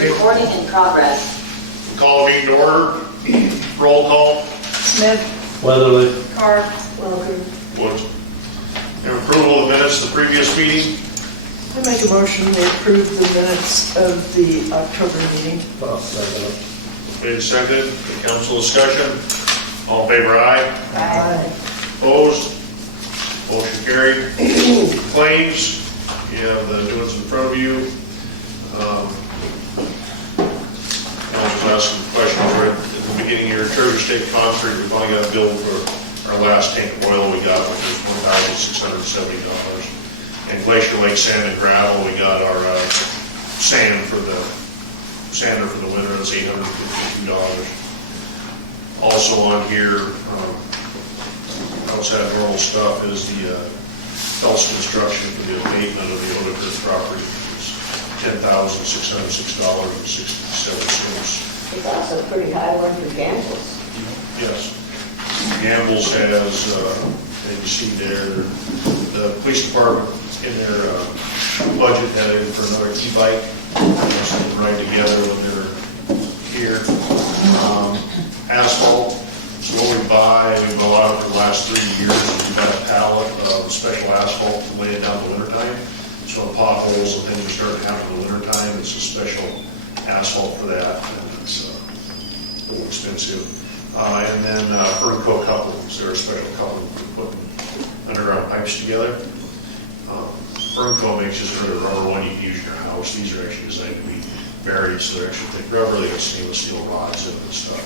Recording in progress. Call the meeting to order. Roll call. Smith. Weatherly. Carr. Welker. Woods. And approval of minutes of the previous meeting. I make a motion to approve the minutes of the October meeting. Made and seconded. Any council discussion? All in favor, aye. Aye. Opposed? Motion carried. Claims. You have the doings in front of you. I was asking questions right at the beginning of your Treasure State Concrete. We finally got a bill for our last tank of oil we got, which was $1,670. And Glacier Lake Sand and Gravel, we got our sander for the winter. That's $852. Also on here, outside of normal stuff, is the Phelps Construction for the abatement of the Welker property. $10,606.67. It's also a pretty high one for Gamble's. Yes. Gamble's has, as you see there, the police department in their budget had in for another e-bike. Something right together when they're here. Asphalt, so what we buy, we've allowed for the last 3 years. We've got a pallet of special asphalt to lay it down in the wintertime. So potholes and things are starting to happen in the wintertime. It's a special asphalt for that, and it's a little expensive. And then Fernco couplings. They're a special coupling for putting underground pipes together. Fernco makes just a rubber one you can use in your house. These are actually designed to be buried, so they're actually thick rubber. They got stainless steel rods in it and stuff.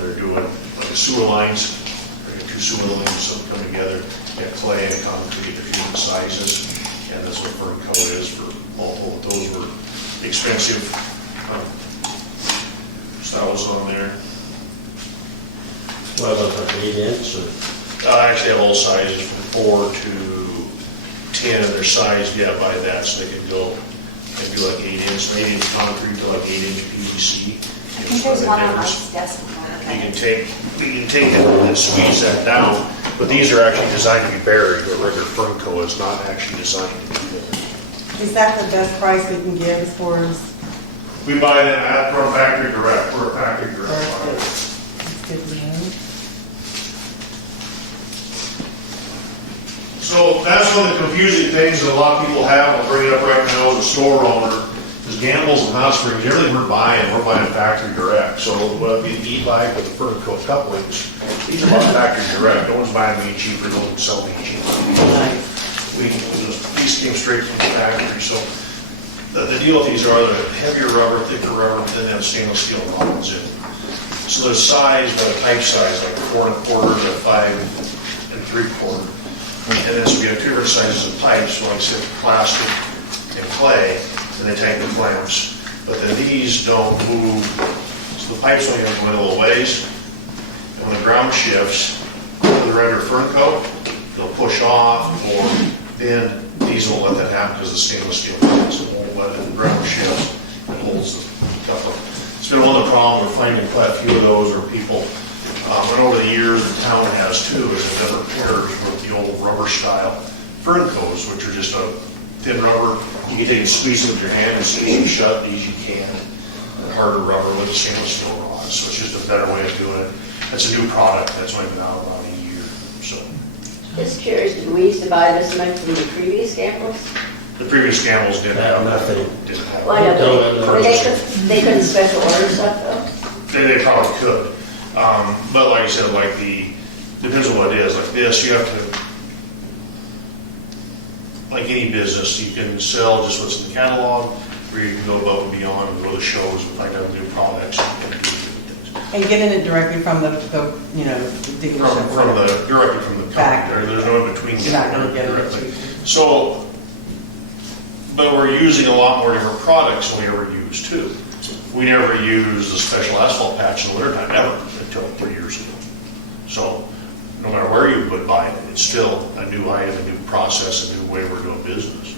They're doing like the sewer lines. They got 2 sewer lines, some come together. You got clay and concrete, a few different sizes. And that's what Fernco is for multiple. Those were expensive. So that was on there. What about like 8 inch? I actually have all sizes from 4 to 10 of their size. Yeah, by that, so they can go. They can do like 8 inch, 8 inch concrete to like 8 inch PVC. I think there's one on my desk. You can take it and squeeze that down. But these are actually designed to be buried. But regular Fernco is not actually designed to be buried. Is that the best price we can give as far as? We buy them from factory direct. We're a factory direct. That's good to know. So that's one of the confusing things that a lot of people have. I'll bring it up right now as a store owner. Is Gamble's and Hot Springs, everything we're buying factory direct. So whether it be the e-bike with the Fernco couplings, these are bought factory direct. No one's buying me cheaper, no one's selling me cheaper. These came straight from the factory. So the deal with these are they're heavier rubber, thicker rubber, but then they have stainless steel rods in them. So they're sized by the pipe size, like 4 1/4 to 5 3/4. And then so we have 2 different sizes of pipes, so like I said, plastic and clay, and they take the clamps. But then these don't move, so the pipes only have to go a little ways. And when the ground shifts, the regular Fernco, they'll push off, or then these won't let that happen because the stainless steel pipes won't let it. The ground shifts, it holds the coupler. It's been one of the problems, we're finding quite a few of those where people, and over the years, the town has too, is it never pairs with the old rubber style Ferncos, which are just a thin rubber. You can take and squeeze it with your hand and squeeze them shut as you can. And harder rubber with a stainless steel rod. So it's just a better way of doing it. That's a new product that's only been out about a year. So Just curious, did we used to buy this much from the previous Gamble's? the previous Gamble's didn't have nothing. Didn't have Why not? They couldn't special order stuff though? They probably could. But like I said, like depends on what it is. Like this, you have to, like any business, you can sell just what's in the catalog, or you can go above and beyond and go to shows and find out new products and do different things. And getting it directly from the dealership. Directly from the company. There's no in between. You're not going to get directly. it. So, but we're using a lot more different products than we ever used too. We never used the special asphalt patch in the wintertime, ever, until 3 years ago. So, no matter where you would buy it, it's still a new item, a new process, a new way we're doing business.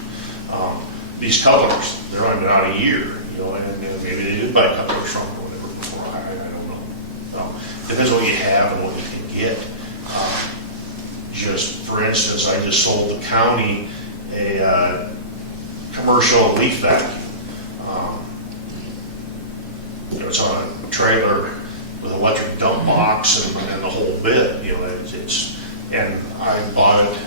These couplers, they're only been out a year, and maybe they did buy couplers from or whatever before, I don't know. Depends on what you have and what you can get. Just, for instance, I just sold the county a commercial leaf vacuum. it's on a trailer with electric dump box and the whole bit, you know, and I bought it,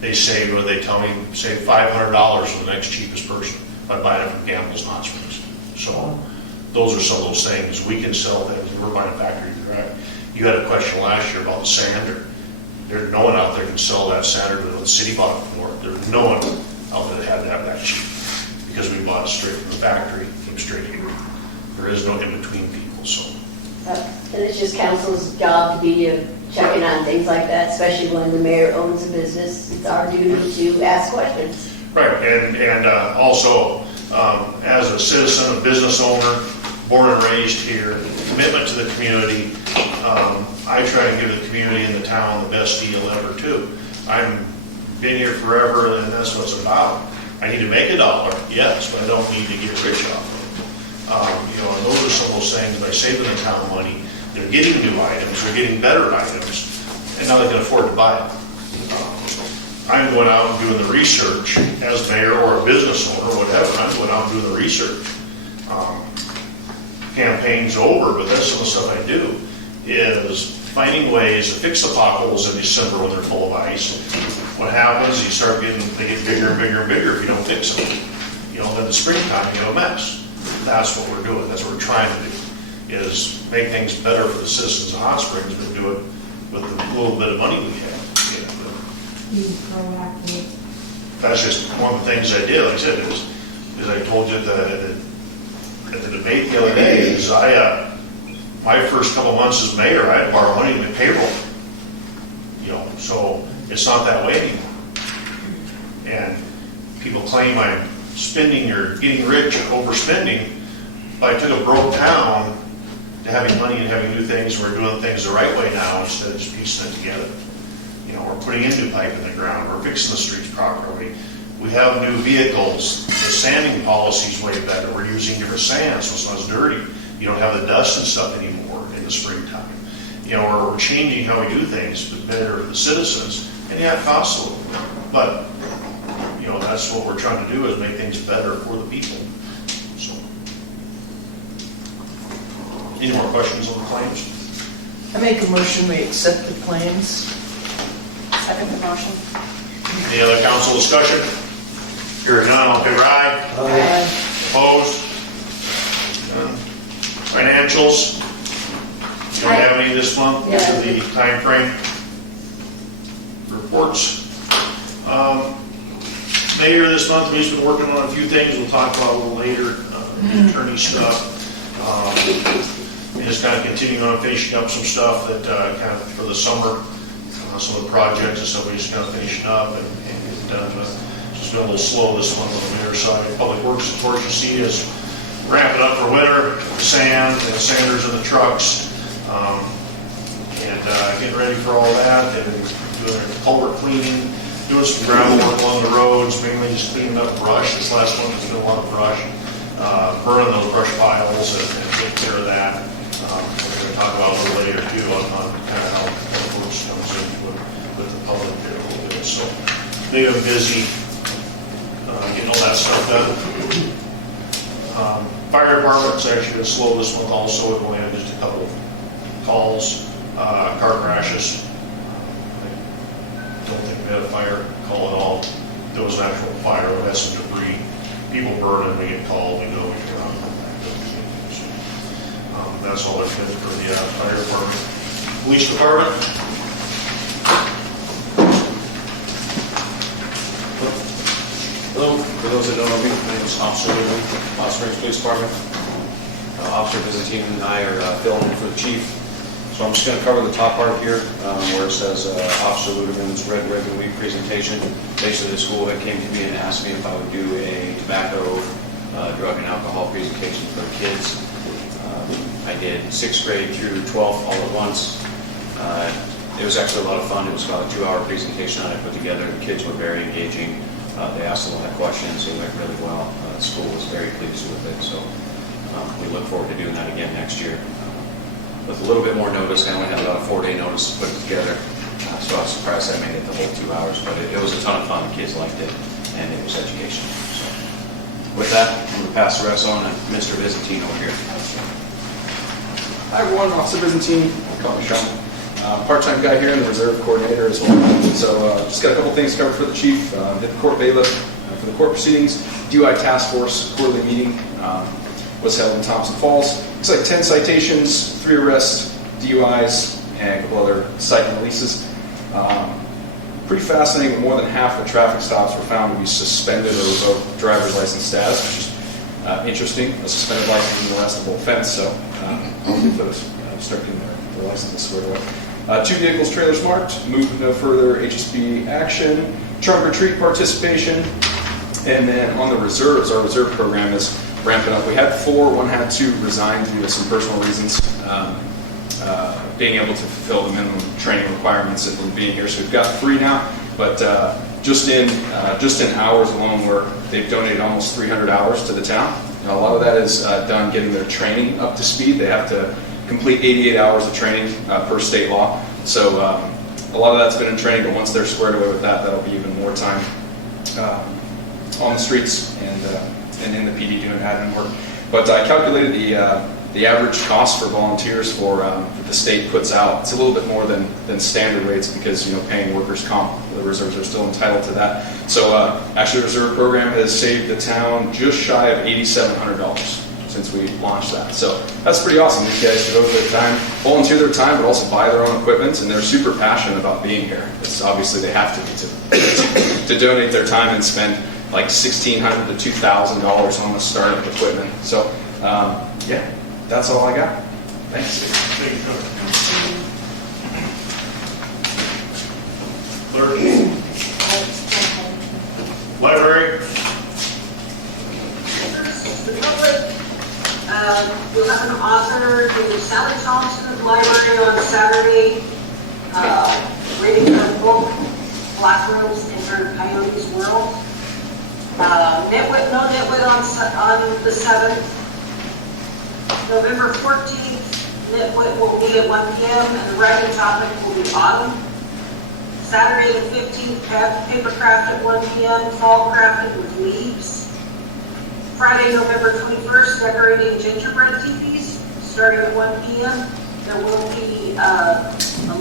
they say, what do they tell me, save $500 for the next cheapest person by buying it from Campbell's and Hot Springs. So those are some of those things, we can sell things, we're buying a factory direct. You had a question last year about the sander. There's no one out there can sell that sander that the city bought it for. There's no one out there that had to have that cheap, because we bought it straight from the factory, came straight here. There is no in-between people, so. And it's just council's job to be checking on things like that, especially when the mayor owns a business. It's our duty to ask questions. Right, and also, as a citizen, a business owner, born and raised here, commitment to the community, I try to give the community and the town the best deal ever too. I've been here forever, and that's what it's about. I need to make $1, yes, but I don't need to get rich off of it. You know, and those are some of those things, by saving the town money, they're getting new items, they're getting better items, and now they can afford to buy it. I'm going out and doing the research as mayor or a business owner or whatever. I'm going out and doing the research. Campaign's over, but that's some of the stuff I do, is finding ways to fix the potholes in December when they're full of ice. What happens, they get bigger and bigger and bigger if you don't fix them. You know, then in the springtime, you have a mess. That's what we're doing. That's what we're trying to do, is make things better for the citizens of Hot Springs, but do it with the little bit of money we have. That's just one of the things I did. Like I said, is I told you at the debate the other day, is my first couple months as mayor, I had to borrow money to make payroll. You know, so it's not that way anymore. And people claim I'm spending or getting rich or overspending, but I took a broke town to having money and having new things. We're doing things the right way now instead of just piecing it together. You know, we're putting in new pipe in the ground. We're fixing the streets properly. We have new vehicles. The sanding policy's way better. We're using different sand, so it's not as dirty. You don't have the dust and stuff anymore in the springtime. You know, we're changing how we do things to better the citizens, and yeah, it costs a little. But, you know, that's what we're trying to do, is make things better for the people. So, any more questions on the claims? I make a motion, we accept the claims. Second the motion. Any other council discussion? Hearing none, all in favor, aye. Opposed? None. Financials? You don't have any this month? Yeah. To the time frame? Reports? Mayor this month, we've been working on a few things we'll talk about a little later, the attorney stuff. And just kind of continuing on finishing up some stuff that kind of for the summer, some of the projects and stuff we just kind of finishing up and done. It's been a little slow this month on the mayor's side. Public Works, of course, you see is ramping up for winter, sand, and sanders in the trucks, and getting ready for all that, and doing culvert cleaning, doing some gravel work along the roads, mainly just cleaning up brush. This last month has been a lot of brush, burning those brush piles and taking care of that. We're going to talk about a little later too on kind of how Public Works comes in with the public there a little bit. So they've been busy getting all that stuff done. Fire department's actually been slow this month also. We've only had just a couple calls, car crashes. I don't think we had a fire call at all. There was an actual fire, we had some debris. People burning, we get called, we know we can run. So, that's all there's been for the fire department. Police department. Hello, for those that don't know me, my name is Officer Newman, Hot Springs Police Department. Officer Visiting and I are filling in for the chief. So I'm just going to cover the top part here where it says Officer Ludeman's Red Ribbon Week presentation. Basically, the school had came to me and asked me if I would do a tobacco, drug, and alcohol presentation for the kids. I did 6th grade through 12th all at once. It was actually a lot of fun. It was about a 2-hour presentation that I put together. The kids were very engaging. They asked a lot of questions. It went really well. The school was very pleased with it. So we look forward to doing that again next year. With a little bit more notice, I only had about a 4-day notice to put it together. So I was surprised I made it the whole 2 hours. But it was a ton of fun. The kids liked it. And it was educational. So with that, I'm going to pass the rest on to Mr. Visiting over here. Hi everyone, Officer Byzantine, call me Sean. Part-time guy here and the reserve coordinator as well. So just got a couple things covered for the chief. Did the court bailiff for the court proceedings. DUI task force quarterly meeting was held in Thompson Falls. Looks like 10 citations, 3 arrests, DUIs, and a couple other cite releases. Pretty fascinating, but more than half the traffic stops were found to be suspended or revoked driver's license status, which is interesting. A suspended license is an arrestable offense, so hopefully folks start getting their licenses squared away. 2 vehicles, trailers marked, moved with no further HSB action, trunk or treat participation, and then on the reserves, our reserve program is ramping up. We had 4, one had to resign due to some personal reasons, being able to fulfill the minimum training requirements and being here. So we've got 3 now, but just in hours alone, they've donated almost 300 hours to the town. And a lot of that is done getting their training up to speed. They have to complete 88 hours of training per state law. So a lot of that's been in training, but once they're squared away with that, that'll be even more time on the streets and in the PD doing admin work. But I calculated the average cost for volunteers for the state puts out. It's a little bit more than standard rates because paying workers' comp, the reserves are still entitled to that. So actually, the reserve program has saved the town just shy of $8,700 since we launched that. So that's pretty awesome. These guys devote their time, volunteer their time, but also buy their own equipment, and they're super passionate about being here. It's obviously they have to to donate their time and spend like $1,600 to $2,000 on the startup equipment. So yeah, that's all I got. Thanks. Clerk. Library. The public will have an author, the Sally Thompson of the library on Saturday, reading her book, Black Rose Enter Coyote's World. Nitwit, no Nitwit on the 7th. November 14th, Nitwit will be at 1 p.m. and the writing topic will be autumn. Saturday the 15th, paper craft at 1 p.m., fall crafted with leaves. Friday, November 21st, decorating gingerbread teepees, starting at 1 p.m. There will be a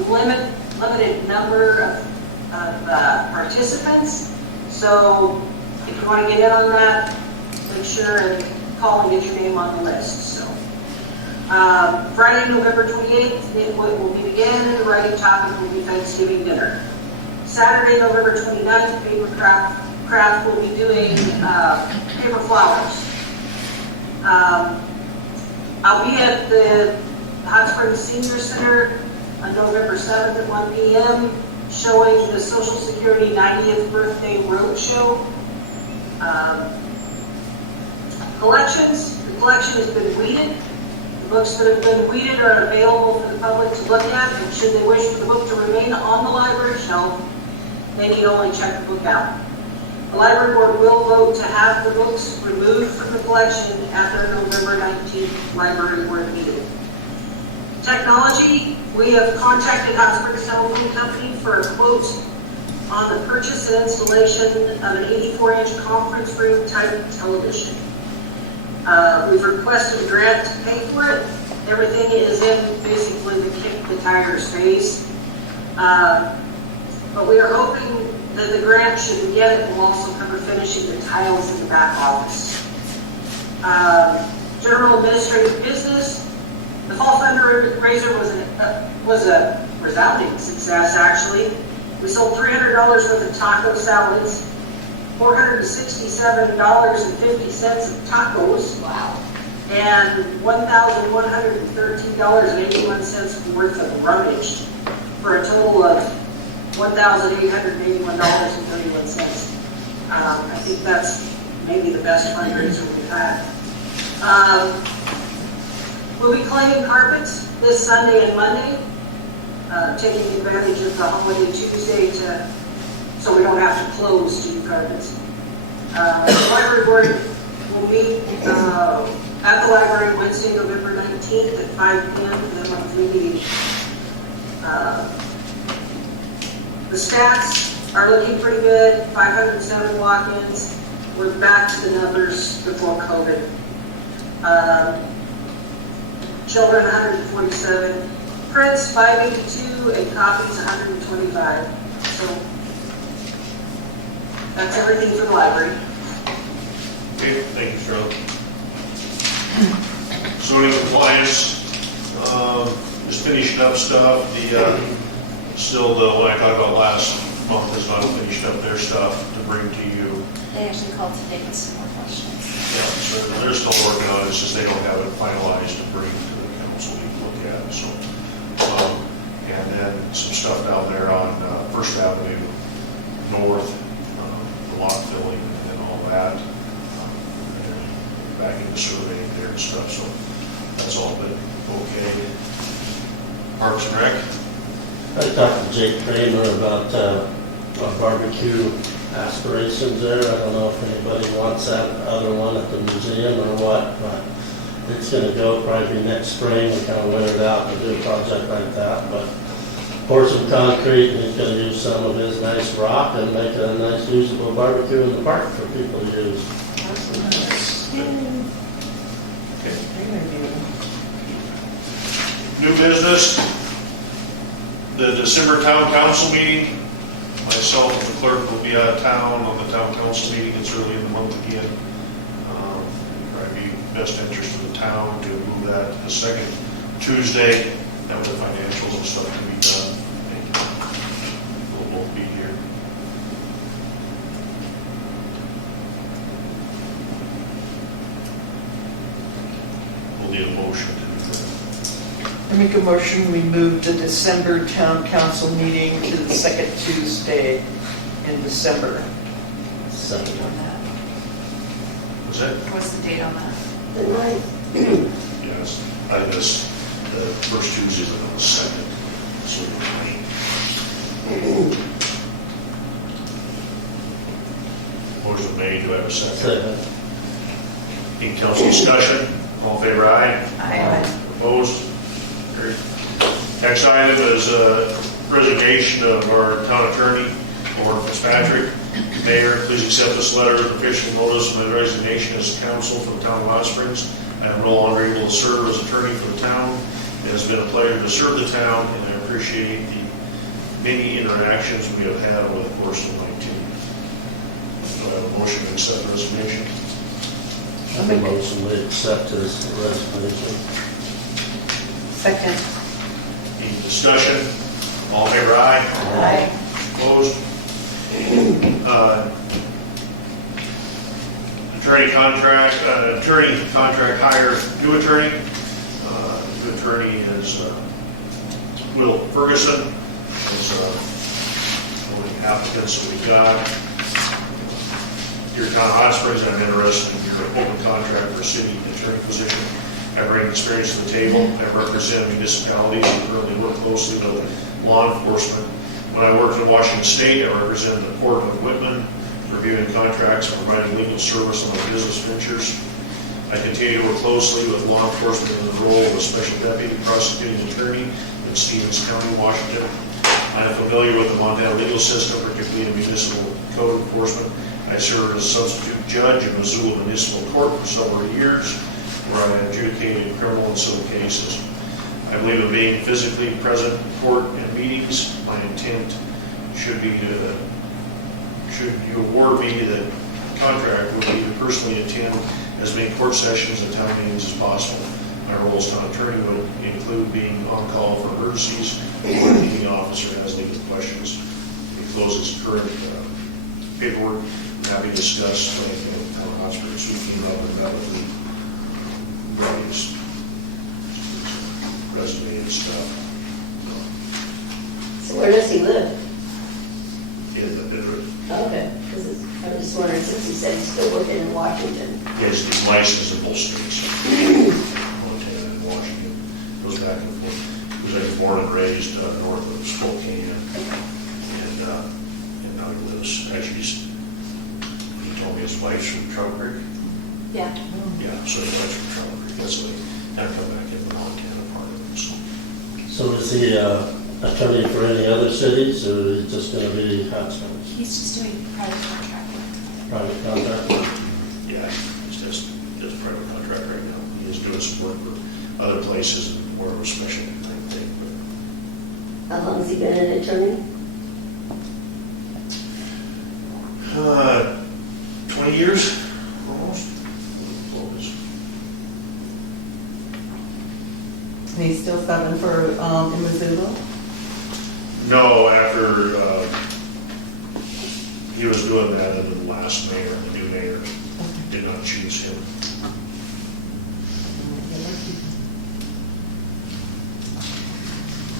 limited number of participants. So if you want to get in on that, make sure and call and get your name on the list. So Friday, November 28th, it will meet again, and the writing topic will be Thanksgiving dinner. Saturday, November 29th, paper craft will be doing paper flowers. I'll be at the Hot Springs Senior Center on November 7th at 1 p.m. showing the Social Security 90th Birthday Roadshow. Collections. The collection has been weeded. The books that have been weeded are available for the public to look at, and should they wish for the book to remain on the library shelf, they need only check the book out. The library board will vote to have the books removed from the collection at their November 19th library board meeting. Technology, we have contacted Hot Springs Telephone Company for a quote on the purchase and installation of an 84-inch conference room type television. We've requested a grant to pay for it. Everything is in basically the kick the tires phase. But we are hoping that the grant, should we get it, will also cover finishing the tiles in the back office. General administrative business. The fall fundraiser was a resounding success, actually. We sold $300 worth of taco salads, $467.50 of tacos, wow, and $1,113.81 worth of rummage, for a total of $1,881.31. I think that's maybe the best fundraiser we've had. We'll be cleaning carpets this Sunday and Monday, taking advantage of the holiday Tuesday so we don't have to close to do carpets. The library board will meet at the library Wednesday, November 19th at 5 p.m. for the monthly meeting. The stats are looking pretty good, 507 walk-ins. We're back to the numbers before COVID. children 147, prints 582, and copies 125. So that's everything for the library. Okay, thank you, Charlotte. Zoning compliance, just finishing up stuff, still what I talked about last month is not finished up their stuff to bring to you. They actually called today with some more questions. Yeah, so they're still working on it, it's just they don't have it finalized to bring to the council to look at, so. And then some stuff down there on First Avenue North, the lot filling and all that. And back into surveying there and stuff, so that's all been okay. Parks and Rec? I talked to Jake Kramer about our barbecue aspirations there. I don't know if anybody wants that other one at the museum or what, but it's going to go probably next spring. We kind of wintered out to do a project like that, but pour some concrete, and he's going to use some of his nice rock and make a nice usable barbecue in the park for people to use. New business, the December town council meeting. Myself and the clerk will be out of town on the town council meeting. It's early in the month again. Probably be best interest of the town to move that to the second Tuesday. That way the financials and stuff can be done. We'll both be here. We'll need a motion to do that. I make a motion, we move the December town council meeting to the second Tuesday in December. Second. On that. Was that? What's the date on that? The ninth. Yes, I guess the first Tuesday and the second. So motion made, do I have a second? Second. Any council discussion? All in favor, aye? Aye. Opposed? Carried. Next item is resignation of our town attorney, Lauren Fitzpatrick. Mayor, please accept this letter of official notice of my resignation as counsel for the town of Hot Springs. I am no longer able to serve as attorney for the town. It has been a pleasure to serve the town, and I appreciate the many interactions we have had over the course of my tenure. Do I have a motion to accept the resignation? I make a motion we accept his resignation. Second. Any discussion? All in favor, aye? Aye. Opposed? Attorney contract hire, new attorney. New attorney is Will Ferguson. Is one of the applicants that we got. Your town of Hot Springs, I'm interested in your open contract for city attorney position. I bring experience to the table. I represent municipalities and currently work closely with law enforcement. When I worked in Washington State, I represented the Port of Whitman, reviewing contracts and providing legal service on my business ventures. I continue to work closely with law enforcement in the role of a special deputy prosecuting attorney in Stevens County, Washington. I am familiar with the Montana legal system, particularly in municipal code enforcement. I served as a substitute judge in Missoula Municipal Court for several years, where I adjudicated criminal and civil cases. I believe in being physically present in court and meetings. My intent should you award me the contract would be to personally attend as many court sessions and town meetings as possible. My role as town attorney would include being on call for emergencies when the meeting officer has legal questions. He closes current paperwork. Happy to discuss anything with town hospitals who came up and met with the various resume and stuff. So where does he live? In the Bitterroot. Okay, because I was just wondering, since he said he's still working in Washington. Yes, he's licensed in both states. Montana and Washington. Goes back and forth. He was like born and raised north of Spokane. And now he lives, actually, he told me his wife's from Trout Creek. Yeah. Yeah, so his wife's from Trout Creek. That's why he had to come back in the Montana part of it. So is he attorney for any other cities, or is he just going to be Hot Springs? He's just doing private contract work. Private contract? Yeah, he's just private contract right now. He is doing some work for other places where it was special type thing. How long has he been an attorney? But, 20 years, almost. And he's still subbing for, in Missoula? No, after, he was doing that, and the last mayor, the new mayor, did not choose him.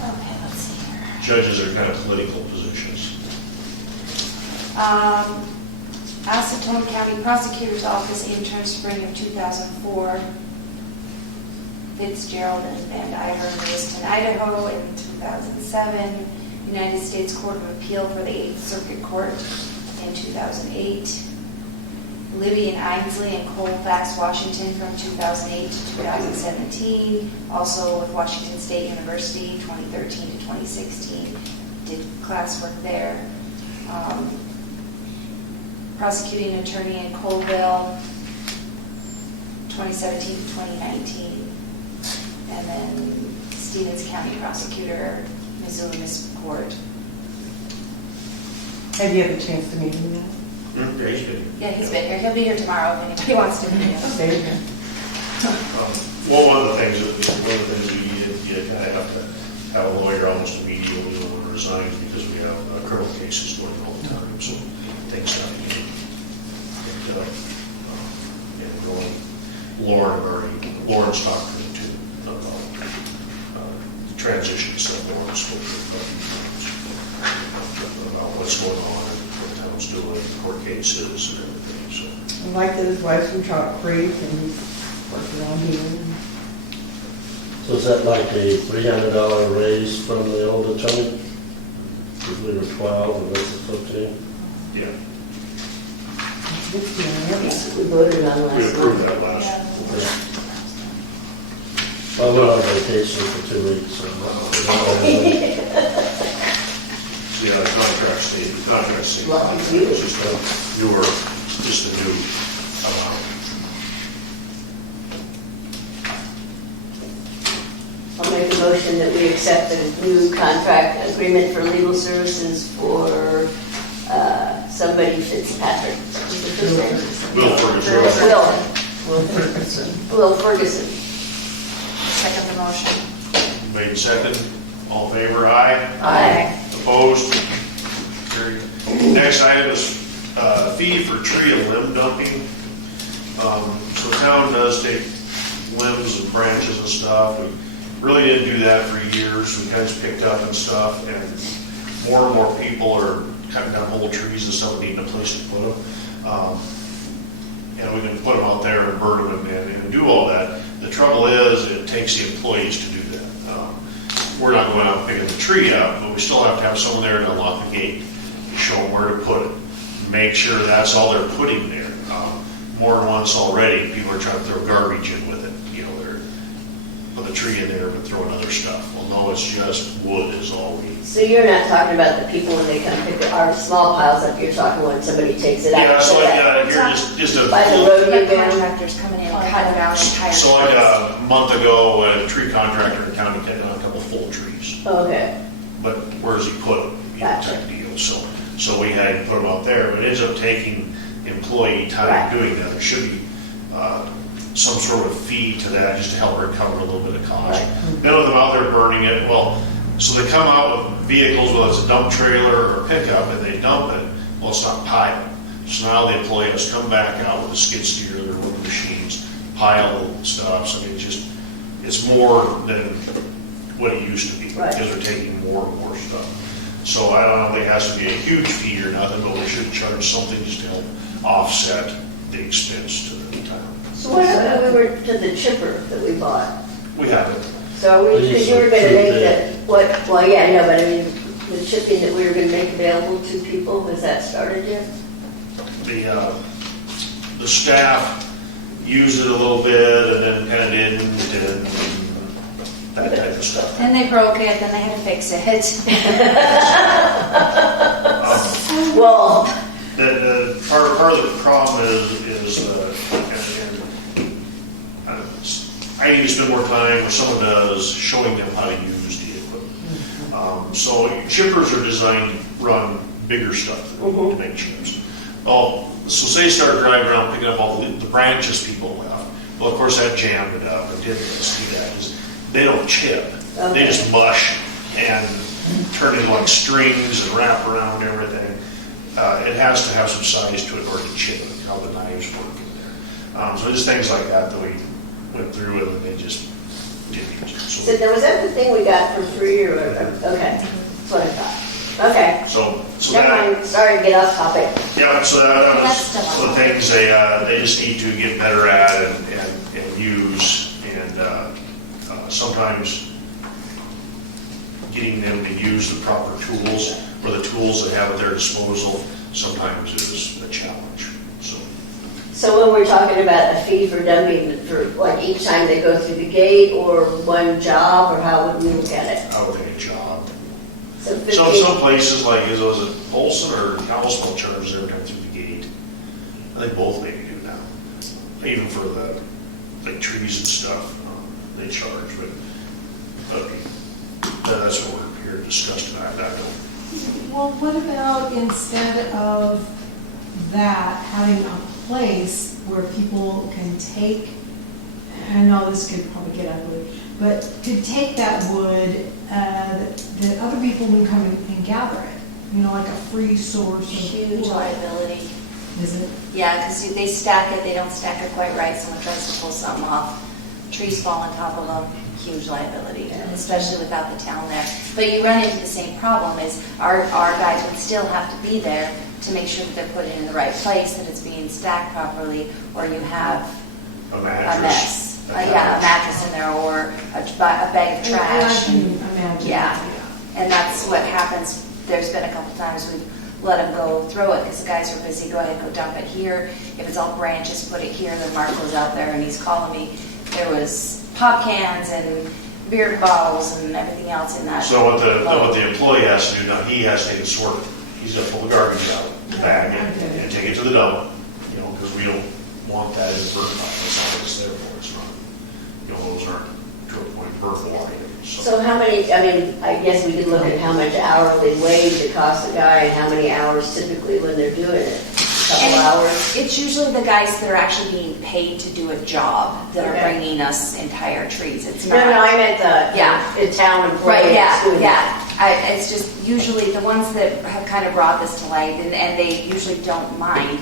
Okay, let's see here. Judges are kind of political positions. Acetone County Prosecutor's Office intern spring of 2004. Fitzgerald and Van Dyher, Lewiston, Idaho in 2007. United States Court of Appeal for the 8th Circuit Court in 2008. Libby and Ainsley in Colfax, Washington from 2008 to 2017. Also with Washington State University 2013 to 2016. Did classwork there. Prosecuting attorney in Colville 2017 to 2019. And then Stevens County prosecutor, Missoula Municipal Court. Have you had a chance to meet him yet? Yeah, he's good. Yeah, he's been here. He'll be here tomorrow if anybody wants to meet him. There you go. Well, one of the things you kind of have to have a lawyer almost immediately when it resigns because we have criminal cases going all the time, so things have to get Lauren's talking to transitions that Lauren spoke about what's going on and what the town's doing, court cases and everything, so. I like that his wife's from Chalk Creek and he's working on here. So is that like a $300 raise from the old attorney? Because we were 12 and this is 15? Yeah, We voted on we last approved month. that last. I went on vacation for 2 weeks, so. Yeah, the contract state. Lucky you. It's just just a new amount. I'll make a motion that we accept the new contract agreement for legal services for somebody Fitzpatrick. Will Ferguson. Will Ferguson. Second the motion. Made second. All in favor, aye. Aye. Opposed? Carried. Next item is fee for tree and limb dumping. So the town does take limbs and branches and stuff. We really didn't do that for years. We kind of picked up and stuff, and more people are cutting down whole trees and stuff, needing a place to put them. And we can put them out there and burn them and do all that. The trouble is, it takes the employees to do that. We're not going out and picking the tree up, but we still have to have someone there to unlock the gate, to show them where to put it, make sure that's all they're putting there. More than once already, people are trying to throw garbage in with it. You know, they're put the tree in there but throwing other stuff. Well, no, it's just wood is all we. So you're not talking about the people when they come pick our small piles up, you're talking when somebody takes it out. Yeah, so like, you're just a. By the road But you go. contractors coming in and cut it out entirely. So like a month ago, a tree contractor in town cut down a couple full trees. Okay. But where's he put them? You know, Gotcha. type deal. So we had to put them out there, but it ends up taking employee time Right. doing that. There should be some sort of fee to that just to help recover a little bit of cost. Right. Then with them out there burning it, well, so they come out with vehicles, whether it's a dump trailer or pickup, and they dump it. Well, it's not piled. So now the employee has to come back out with a skid steer, their work machines, pile stuff. So it's more than what it used to be Right. because they're taking more and more stuff. So I don't think it has to be a huge fee or nothing, but we should charge something just to help offset the expense to the town. So what happened when we were to the chipper that we bought? We have it. So because you were gonna make that, well, yeah, I know, but I mean, the chipping that we were gonna make available to people, has that started yet? The staff used it a little bit and then kind of didn't and that type of stuff. Then they broke it, then they had to fix it. Well, Part of the problem is I I need to spend more time, or someone does, showing them how to use the equipment. So chippers are designed to run bigger stuff to make chips. Oh, so say you start driving around picking up all the branches people left. Well, of course, that jammed it up. It didn't see that. 'Cause they don't chip. Okay. They just mush and turn into like strings and wrap around everything. It has to have some size to it in order to chip it, how the knives work in there. So just things like that we went through it, and they just didn't use it. So there was that the thing we got for free, or okay, that's what I thought. Okay, So never that, mind. Sorry to get off topic. yeah, so that was That's still some of the things they just need to get better at and use, and sometimes getting them to use the proper tools, or the tools they have at their disposal, sometimes is a challenge. So when we're talking about a fee for dumping, for like each time they go through the gate, or one job, or how would we look at it? I would think a job. So Some places, like, was it Olson or Kalispell charges every time through the gate? I think both maybe do now. Even for the, like, trees and stuff, they charge, but, okay. That's what we're here to discuss tonight. I don't. Well, what about instead of that, having a place where people can take, I know this could probably get ugly, but could take that wood, that other people can come and gather it, you know, like a free source of Huge wood. liability. Is it? Yeah, because they stack it, they don't stack it quite right, someone tries to pull something off, trees fall on top of them, huge liability, especially without the town there. But you run into the same problem, is our guys would still have to be there to make sure that they're put in the right place, that it's being stacked properly, or you have A a mattress. mess. Yeah, a mattress in there, or a bag of trash. I can imagine. Yeah, and that's what happens. There's been a couple times we've let them go throw it because the guys are busy. Go ahead, go dump it here. If it's all branches, put it here. Then Mark goes out there and he's calling me. There was pop cans and beer bottles and everything else in that. So what the employee has to do now, he has to take it sort of, he's got to pull the garbage out of the bag and take it to the dump, you know, because we don't want that in the burn pile. That's not what it's there for. It's not, you know, those aren't to a point burnable items. So how many, I mean, I guess we could look at how much hourly wage it costs a guy, and how many hours typically when they're doing it. A couple hours? It's usually the guys that are actually being paid to do a job that are bringing us entire trees. It's not. No, I meant the town employees. Right, yeah, doing it. yeah. It's just usually the ones that have kind of brought this to light, and they usually don't mind.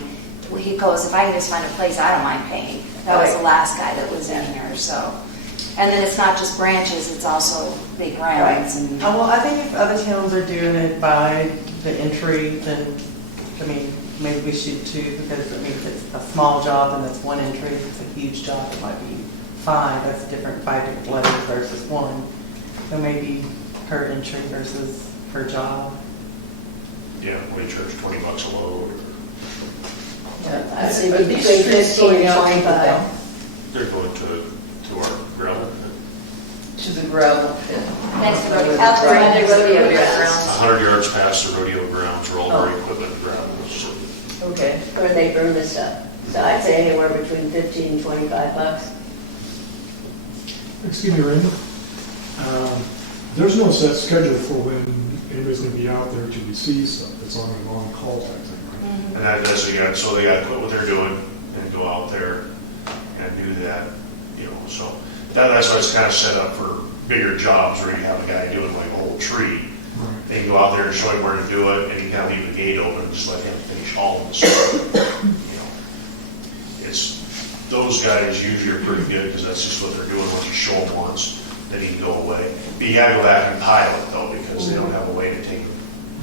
He goes, if I can just find a place, I don't mind paying. That was the last guy that was in here, so. And then it's not just branches, it's also big rounds and. Well, I think if other towns are doing it by the entry, then, I mean, maybe we should too, because, I mean, if it's a small job and that's one entry, if it's a huge job, it might be 5, that's different, 5 different letters versus 1. So maybe per entry versus per job. Yeah, we charge $20 a load. Yeah, I'd say between 15 and 25. They're going to our gravel pit. To the gravel pit. Next to the Out there on the rodeo grounds. 100 yards past the rodeo grounds, where all our equipment and gravel is. So Okay. Where they burn the stuff. So I'd say anywhere between 15 and 25 bucks. Excuse me, Randy. There's no set schedule for when anybody's going to be out there to receive stuff. It's on an on-call type thing, right? And that's again, so they got to quit what they're doing and go out there and do that, you know. So that's why it's kind of set up for bigger jobs where you have a guy doing like a whole tree. Right. They can go out there and show him where to do it, and you kind of leave the gate open and just let him finish hauling the stuff. You know, it's those guys usually are pretty good because that's just what they're doing. Once you show them once, then he can go away. But you got to go back and pile it though, because they don't have a way to take it,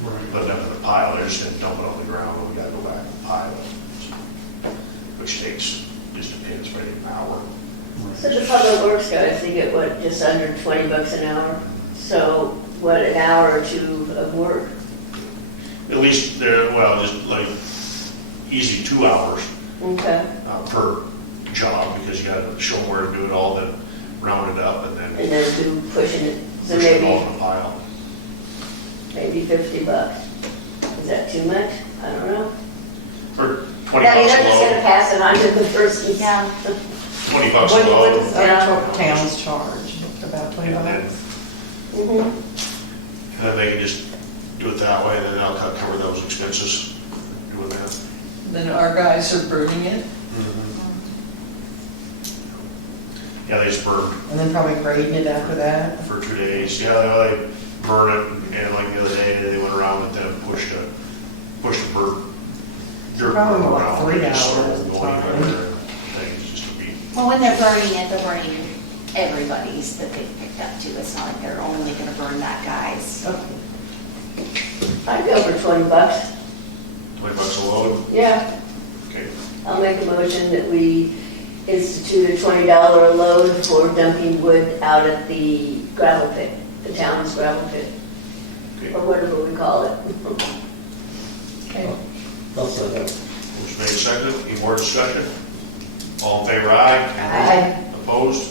Right. put it up in the pile. They're just going to dump it on the ground, and we got to go back and pile it, which takes just depends, maybe an hour. So the public works guys, they get what, just under 20 bucks an hour? So what, an hour or two of work? At least they're, well, just like easy 2 hours Okay. per job, because you got to show them where to do it all, then round it up, and then And then do pushing it, so push it all maybe, in the pile. maybe 50 bucks. Is that too much? I don't know. For 20 I mean, bucks they're a just gonna load. pass it on to the person. Yeah. $20 a What load. does our towns charge? About 20 And then, bucks? Mhm. and then they can just do it that way, and then I'll cover those expenses doing that. Then our guys are burning it. Yeah, they just burn And then probably grading it after that? for 2 days. Yeah, they burn it, and like the other day, they went around and then pushed a bird. Dirt Probably burn about around, 3 and just hours, started it's going fine. everywhere. Things just to be, Well, when they're burning it, they're burning everybody's that they picked up too. It's not like they're only gonna burn that guy's. I'd go for $20. $20 a load. Yeah, Okay. I'll make a motion that we institute a $20 a load for dumping wood out at the gravel pit, the town's gravel pit, Okay. or whatever we call it. Okay. I'll say that. Motion made, seconded. Any more discussion? All in favor, aye? Aye. Opposed?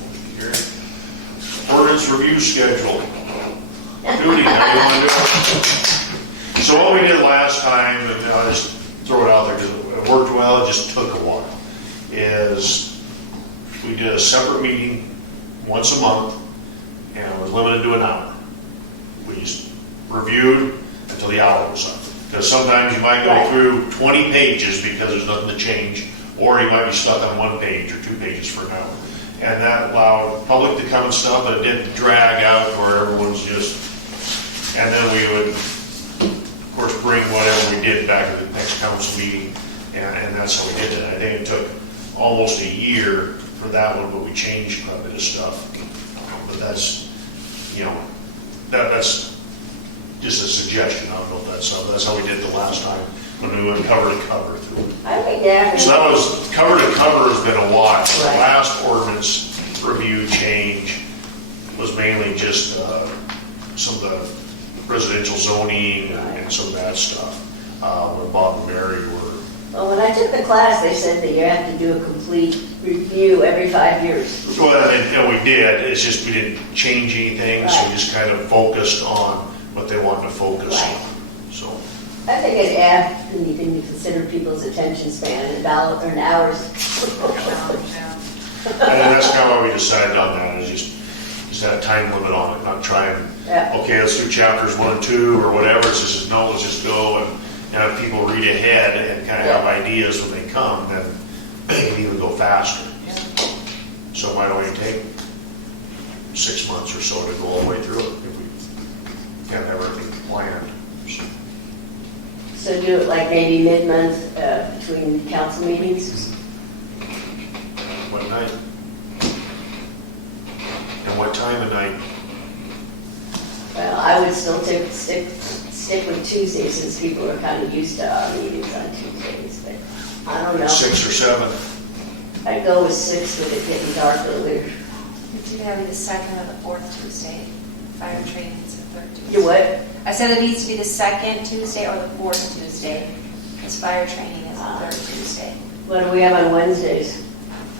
Motion carried. Ordinance review schedule. Judy, how do you want to do it? So what we did last time, and I'll just throw it out there because it worked well, it just took a while, is we did a separate meeting once a month, and it was limited to an hour. We just reviewed until the hour was up. Because sometimes you might go Right. through 20 pages because there's nothing to change, or you might be stuck on 1 page or 2 pages for an hour. And that allowed public to come and stuff, but it didn't drag out where everyone's just, and then we would, of course, bring whatever we did back to the next council meeting, and that's how we did it. I think it took almost a year for that one, but we changed quite a bit of stuff. But that's, you know, that's just a suggestion. I don't know if that's how we did the last time when we went cover to cover through it. I think, yeah. So that was, cover to cover has been a while. The Right. last ordinance review change was mainly just some of the residential zoning and some of that stuff. When Bob and Mary were, Well, when I took the class, they said that you have to do a complete review every 5 years. well, and we did, it's just we didn't change anything, so we Right. just kind of focused on what they wanted to focus Right. on. So, I think it adds, when you can consider people's attention span in dollar or in hours. and that's kind of why we decided on that, is just that time limit on it, not try and, Yeah. okay, let's do chapters 1 and 2 or whatever. It's just, no, let's just go and have people read ahead and kind of have ideas when they come, then they can even go faster. So why don't we take 6 months or so to go all the way through it if we can't have everything planned? So do it like maybe mid-month between council meetings. What night? And what time of night? Well, I would still stick with Tuesday since people are kind of used to our meetings on Tuesdays, but I don't know. 6 or 7? I'd go with 6 with it getting dark earlier. It's either be the second or the fourth Tuesday. Fire training is the third Tuesday. You what? I said it needs to be the second Tuesday or the fourth Tuesday, because fire training is the third Tuesday. What do we have on Wednesdays?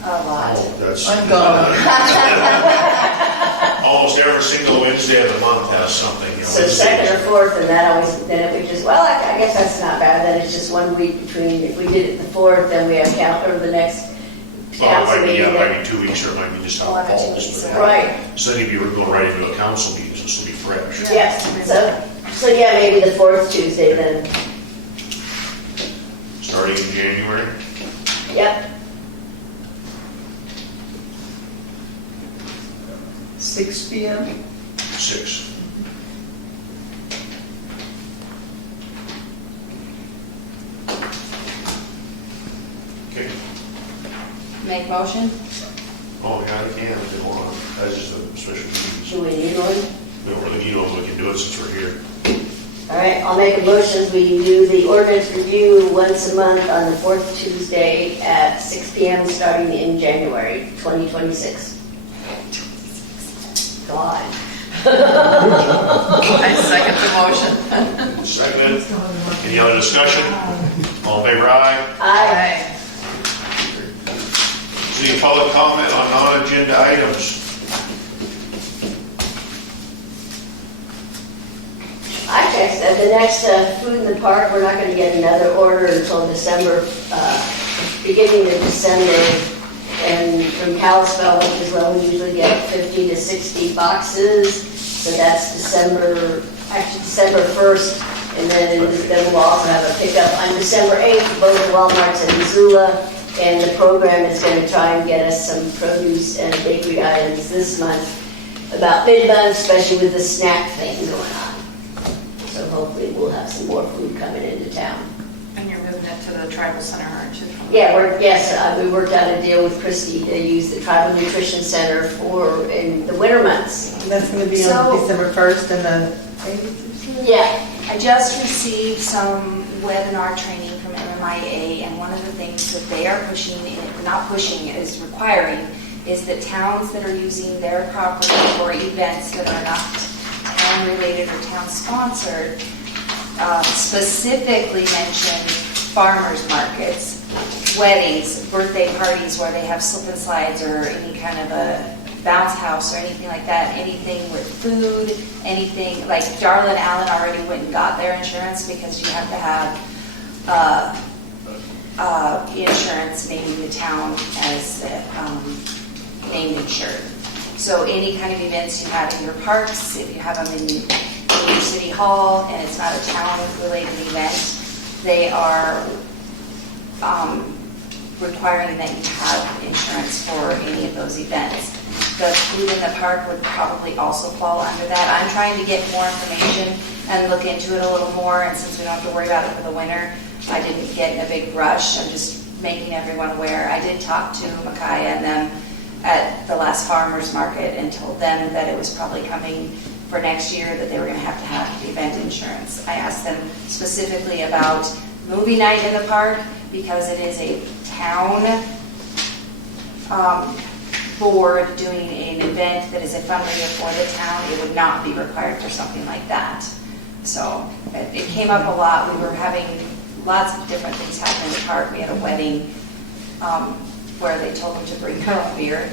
A lot. Oh, that's. I'm gone. Almost every single Wednesday of the month has something. You know, So second or fourth, and that always, then it would just, well, I guess that's not bad, then it's just 1 week between, if we did it the 4th, then we have or the next Well, it council might be, meeting. yeah, it might be 2 weeks, or it might be just how it 1 or 2 falls. weeks, but- Right, So then you'd be going right into a council meeting, so this will be fresh. yes, so yeah, maybe the 4th Tuesday then, Starting in January. yep. 6 PM? 6. Okay. Make motion? Oh, yeah, I can, if you want. That's just a special meeting. Do we need one? We don't really need one, we can do it since we're here. All right, I'll make a motion, we do the ordinance review once a month on the 4th Tuesday at 6 PM starting in January 2026. God. I second the motion. Seconded. Any other discussion? All in favor, aye? Aye. Any public comment on non-agenda items? I texted, the next food in the park, we're not gonna get another order until December, beginning of December And from Kalispell, which is where we usually get 50 to 60 boxes. So that's December 1st. And then we'll also have a pickup on December 8th, both at Walmart's and Missoula. And the program is going to try and get us some produce and bakery items this month about mid-month, especially with the snack thing going on. So hopefully we'll have some more food coming into town. And you're moving it to the tribal center, aren't you? Yeah, we worked out a deal with Christy to use the Tribal Nutrition Center in the winter months. That's going to be on December 1st and the 8th? Yeah. I just received some webinar training from MMIA, and one of the things that they are is requiring, is that towns that are using their property for events that are not town-related or town-sponsored specifically mention farmers markets, weddings, birthday parties where they have slip and slides or any kind of a bounce house or anything like that, anything with food, anything, like Darla and Allen already went and got their insurance because you have to have insurance naming the town as named insured. So any kind of events you have in your parks, if you have them in your city hall and it's not a town-related event, they are requiring that you have insurance for any of those events. The food in the park would probably also fall under that. I'm trying to get more information and look into it a little more, and since we don't have to worry about it for the winter, I didn't get in a big rush. I'm just making everyone aware. I did talk to Micaiah and them at the last farmers market and told them that it was probably coming for next year, that they were going to have the event insurance. I asked them specifically about movie night in the park because it is a town board doing an event that is a fundraiser for the town. It would not be required for something like that. So it came up a lot. We were having lots of different things happen in the park. We had a wedding where they told them to bring their own beer,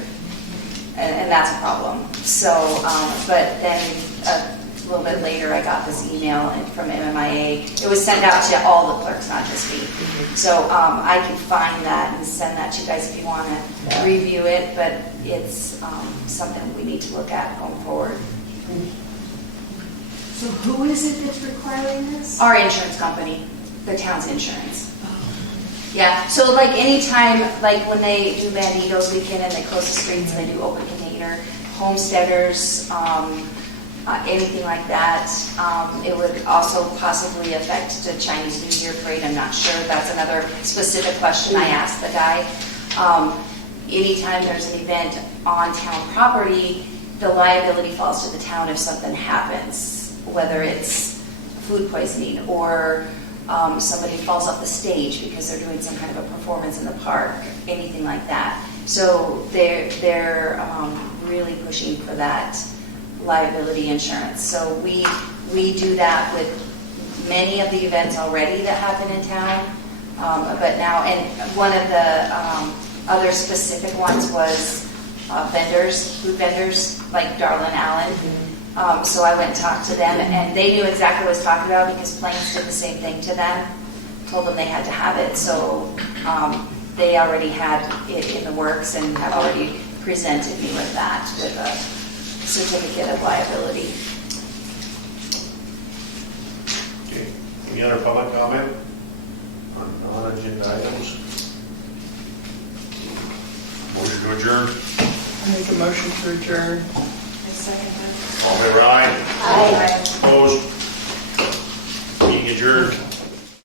and that's a problem. So, but then a little bit later, I got this email from MMIA. It was sent out to all the clerks, not just me. So I can find that and send that to you guys if you want to review it, but it's something we need to look at going forward. So who is it that's requiring this? Our insurance company, the town's insurance. Yeah, so like anytime, like when they do Banditos weekend and they close the streets and they do open container, homesteaders, anything like that. It would also possibly affect the Chinese New Year parade. I'm not sure. That's another specific question I asked the guy. Anytime there's an event on town property, the liability falls to the town if something happens, whether it's food poisoning or somebody falls off the stage because they're doing some kind of a performance in the park, anything like that. So they're really pushing for that liability insurance. So we do that with many of the events already that happen in town, but now, and one of the other specific ones was food vendors like Darla and Allen. So I went and talked to them, and they knew exactly what I was talking about because Plains did the same thing to them, told them they had to have it. So they already had it in the works and have already presented me with that, with a certificate of liability. Okay. Any other public comment on non-agenda items? Motion to adjourn. I make a motion to adjourn. I second that. All in favor, aye? Aye.